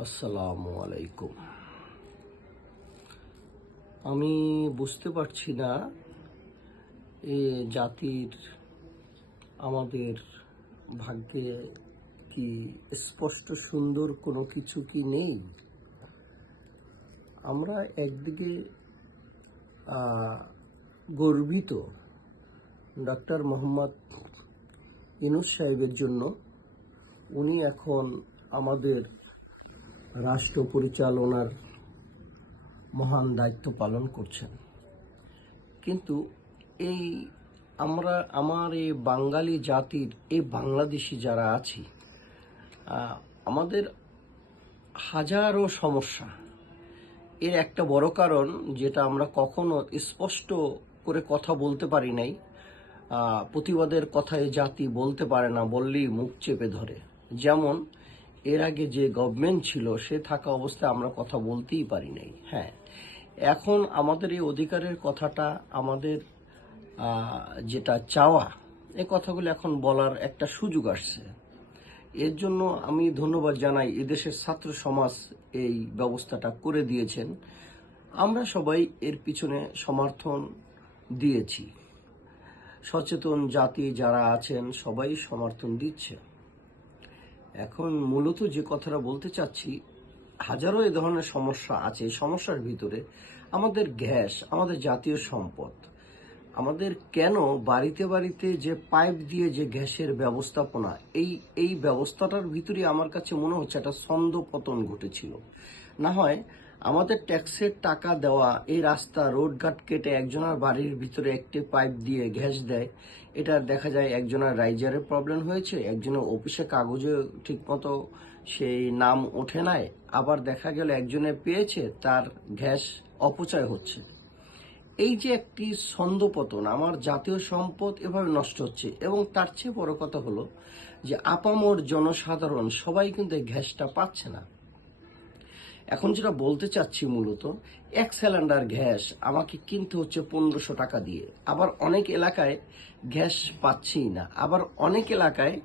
আসসালামু আলাইকুম। আমি বুঝতে পারছি না এ জাতির আমাদের ভাগ্যে কি স্পষ্ট সুন্দর কোনো কিছু কি নেই? আমরা একদিকে গর্বিত ডক্টর মোহাম্মদ ইনুস সাহেবের জন্য। উনি এখন আমাদের রাষ্ট্র পরিচালনার মহান দায়িত্ব পালন করছেন। কিন্তু এই আমরা, আমার এই বাঙালি জাতির, এই বাংলাদেশি যারা আছি আমাদের হাজারো সমস্যা। এর একটা বড় কারণ যেটা আমরা কখনো স্পষ্ট করে কথা বলতে পারি নাই প্রতিবাদের কথায় জাতি বলতে পারে না বললেই মুখ চেপে ধরে। যেমন এর আগে যে গভর্নমেন্ট ছিল, সে থাকা অবস্থায় আমরা কথা বলতেই পারি নাই। হ্যাঁ এখন আমাদের এই অধিকারের কথাটা, আমাদের যেটা চাওয়া, এই কথাগুলো এখন বলার একটা সুযোগ আসছে। এর জন্য আমি ধন্যবাদ জানাই এদেশের ছাত্র সমাজ এই ব্যবস্থাটা করে দিয়েছেন। আমরা সবাই এর পিছনে সমর্থন দিয়েছি। সচেতন জাতি যারা আছেন সবাই সমর্থন দিচ্ছে। এখন মূলত যে কথাটা বলতে চাচ্ছি, হাজারো এ ধরনের সমস্যা আছে। এই সমস্যার ভিতরে আমাদের গ্যাস, আমাদের জাতীয় সম্পদ, আমাদের কেন বাড়িতে বাড়িতে যে পাইপ দিয়ে যে গ্যাসের ব্যবস্থাপনা, এই এই ব্যবস্থাটার ভিতরে আমার কাছে মনে হচ্ছে একটা ছন্দ পতন ঘটেছিল। না হয় আমাদের ট্যাক্সের টাকা দেওয়া এই রাস্তা, রোডঘাট কেটে একজনের বাড়ির ভিতরে একটি পাইপ দিয়ে গ্যাস দেয়। এটা দেখা যায় একজনের রাইজারের প্রবলেম হয়েছে, একজনের অফিসে কাগজে ঠিকমতো সেই নাম ওঠে নাই। আবার দেখা গেল একজনে পেয়েছে, তার গ্যাস অপচয় হচ্ছে। এই যে একটি ছন্দপতন, আমার জাতীয় সম্পদ এভাবে নষ্ট হচ্ছে। এবং তার চেয়ে বড় কথা হলো যে আপামর জনসাধারণ সবাই কিন্তু এই গ্যাসটা পাচ্ছে না। এখন যেটা বলতে চাচ্ছি মূলত, এক সিলিন্ডার গ্যাস আমাকে কিনতে হচ্ছে পনেরোশো টাকা দিয়ে। আবার অনেক এলাকায় গ্যাস পাচ্ছি না। আবার অনেক এলাকায়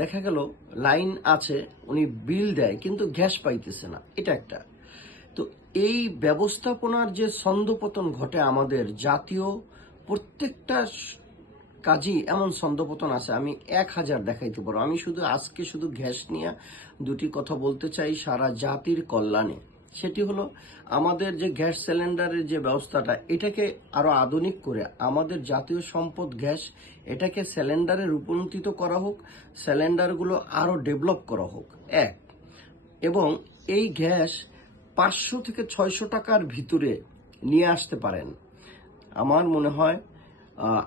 দেখা গেল, লাইন আছে, উনি বিল দেয়, কিন্তু গ্যাস পাইতেছে না। এটা একটা। তো এই ব্যবস্থাপনার যে ছন্দপতন ঘটে আমাদের জাতীয় প্রত্যেকটা কাজই এমন ছন্দপতন আছে, আমি এক হাজার দেখাইতে পারব। আমি শুধু আজকে শুধু গ্যাস নিয়ে দুটি কথা বলতে চাই সারা জাতির কল্যাণে। সেটি হলো, আমাদের যে গ্যাস সিলিন্ডারের যে ব্যবস্থাটা, এটাকে আরও আধুনিক করে, আমাদের জাতীয় সম্পদ গ্যাস, এটাকে সিলিন্ডারে রূপান্তরিত করা হোক, সিলিন্ডারগুলো আরও ডেভেলপ করা হোক। এক, এবং এই গ্যাস পাঁচশো থেকে ছয়শো টাকার ভিতরে নিয়ে আসতে পারেন। আমার মনে হয়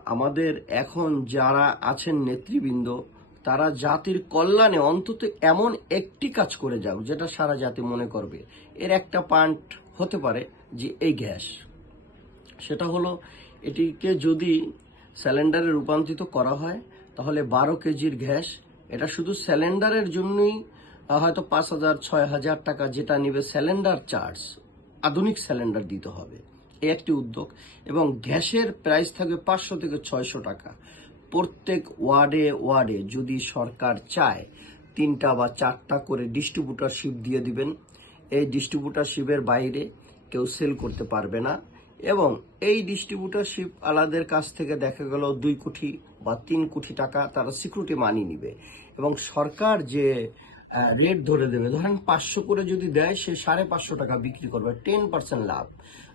আমাদের এখন যারা আছেন নেতৃবৃন্দ, তারা জাতির কল্যাণে অন্তত এমন একটি কাজ করে যাও যেটা সারা জাতি মনে করবে। এর একটা পয়েন্ট হতে পারে যে এই গ্যাস। সেটা হলো, এটিকে যদি সিলিন্ডারে রূপান্তরিত করা হয়, তাহলে বারো কেজির গ্যাস, এটা শুধু সিলিন্ডারের জন্যই হয়তো পাঁচ হাজার, ছয় হাজার টাকা যেটা নেবে সিলিন্ডার চার্জ, আধুনিক সিলিন্ডার দিতে হবে। একটি উদ্যোগ, এবং গ্যাসের প্রাইস থাকবে পাঁচশো থেকে ছয়শো টাকা। প্রত্যেক ওয়ার্ডে ওয়ার্ডে যদি সরকার চায়, তিনটা বা চারটা করে ডিস্ট্রিবিউটারশিপ দিয়ে দিবেন। এই ডিস্ট্রিবিউটারশিপের বাইরে কেউ সেল করতে পারবে না, এবং এই ডিস্ট্রিবিউটারশিপ আলাদের কাছ থেকে দেখা গেল দুই কোটি বা তিন কোটি টাকা তারা সিকিউরিটি মানি নিবে। এবং সরকার যে রেট ধরে দেবে। ধরেন পাঁচশো করে যদি দেয়, সে সাড়ে পাঁচশো টাকা বিক্রি করবে টেন পার্সেন্ট লাভ।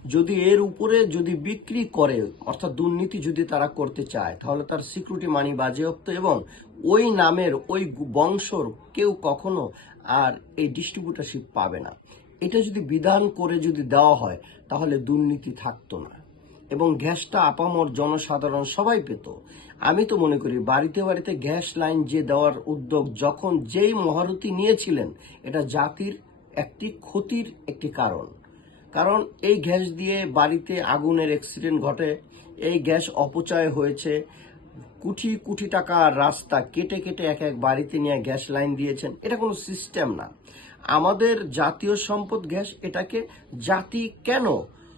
যদি এর উপরে যদি বিক্রি করে, অর্থাৎ দুর্নীতি যদি তারা করতে চায়, তাহলে তার সিকিউরিটি মানি বাজেয়াপ্ত এবং ওই নামের ওই বংশর কেউ কখনো আর এই ডিস্ট্রিবিউটারশিপ পাবে না। এটা যদি বিধান করে যদি দেওয়া হয়, তাহলে দুর্নীতি থাকতো না। এবং গ্যাসটা আপামর জনসাধারণ সবাই পেত। আমি তো মনে করি বাড়িতে বাড়িতে গ্যাস লাইন যে দেওয়ার উদ্যোগ যখন যেই মহারতি নিয়েছিলেন, এটা জাতির একটি ক্ষতির একটি কারণ। কারণ এই গ্যাস দিয়ে বাড়িতে আগুনের অ্যাক্সিডেন্ট ঘটে, এই গ্যাস অপচয় হয়েছে কোটি কোটি টাকা রাস্তা কেটে কেটে এক এক বাড়িতে নিয়ে গ্যাস লাইন দিয়েছেন, এটা কোনো সিস্টেম না। আমাদের জাতীয় সম্পদ গ্যাস এটাকে জাতি কেন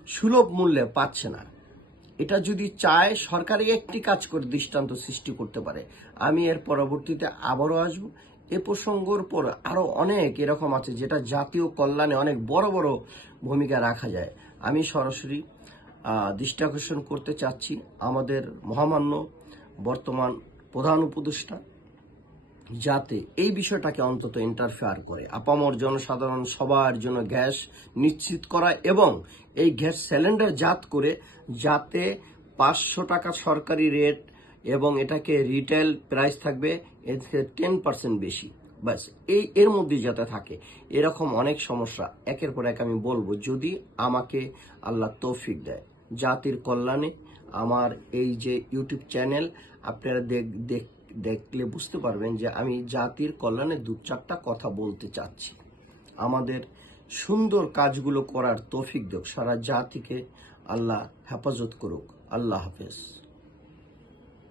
সুলভ মূল্যে পাচ্ছে না? এটা যদি চায় সরকারি একটি কাজ করে দৃষ্টান্ত সৃষ্টি করতে পারে। আমি এর পরবর্তীতে আবারও আসব। এ প্রসঙ্গর পর আরও অনেক এরকম আছে যেটা জাতীয় কল্যাণে অনেক বড় বড় ভূমিকা রাখা যায়। আমি সরাসরি দৃষ্টি আকর্ষণ করতে চাচ্ছি আমাদের মহামান্য বর্তমান প্রধান উপদেষ্টা যাতে এই বিষয়টাকে অন্তত ইন্টারফেয়ার করে। আপামর জনসাধারণ সবার জন্য গ্যাস নিশ্চিত করা এবং এই গ্যাস সিলিন্ডার জাত করে যাতে পাঁচশো টাকা সরকারি রেট এবং এটাকে রিটেল প্রাইস থাকবে, এর থেকে টেন পার্সেন্ট বেশি। ব্যাস, এই এর মধ্যে যাতে থাকে। এরকম অনেক সমস্যা। একের পর এক আমি বলব, যদি আমাকে আল্লাহ তৌফিক দেয়। জাতির কল্যাণে আমার এই যে ইউটিউব চ্যানেল আপনারা দেখ দেখ- দেখলে বুঝতে পারবেন যে আমি জাতির কল্যাণে দু চারটা কথা বলতে চাচ্ছি। আমাদের সুন্দর কাজগুলো করার তৌফিক দেখ সারা জাতিকে আল্লাহ হেফাজত করুক। আল্লাহ হাফেজ।